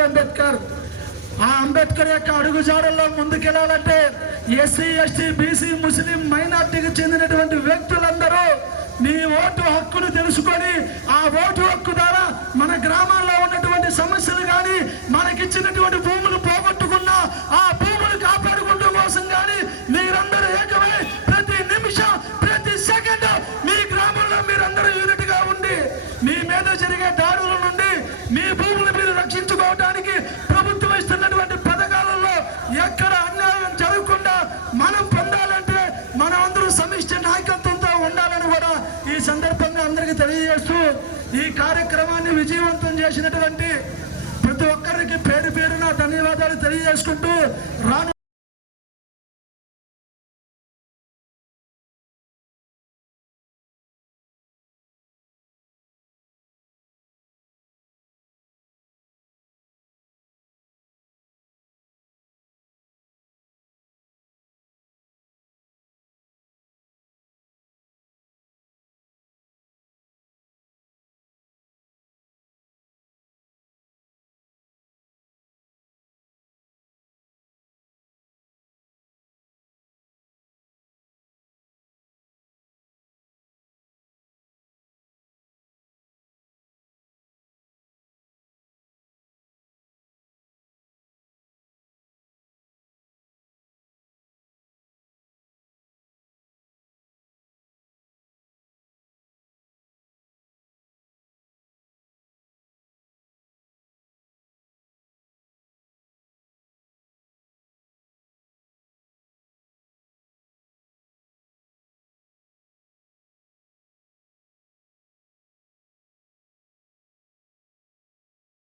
భీమ్రావ్ అంబేద్కర్. ఆ అంబేద్కర్ యొక్క అడుగుజాడల్లో ముందుకెళ్ళాలంటే ఎస్సీ ఎస్టీ బీసీ ముస్లిం మైనార్టీకి చెందినటువంటి వ్యక్తులందరూ మీ ఓటు హక్కును తెలుసుకొని ఆ ఓటు హక్కు ద్వారా మన గ్రామాల్లో ఉన్నటువంటి సమస్యలు కానీ మనకిచ్చినటువంటి భూములు పోగొట్టుకున్న ఆ భూములు కాపాడుకుంటూ కోసం కానీ మీరందరూ ఏకమై ప్రతి నిమిషం ప్రతి సెకండ్ మీ గ్రామంలో మీరందరూ యూనిట్గా ఉండి మీ మీద జరిగే దాడుల నుండి మీ భూములు మీద రక్షించుకోవడానికి ప్రభుత్వం ఇస్తున్నటువంటి పథకాలలో ఎక్కడ అన్యాయం జరగకుండా మనం పొందాలంటే మనం అందరూ సమిష్టి నాయకత్వంతో ఉండాలని కూడా ఈ సందర్భంగా అందరికీ తెలియజేస్తూ ఈ కార్యక్రమాన్ని విజయవంతం చేసినటువంటి ప్రతి ఒక్కరికి పేరు పేరున ధన్యవాదాలు తెలియజేసుకుంటూ రాను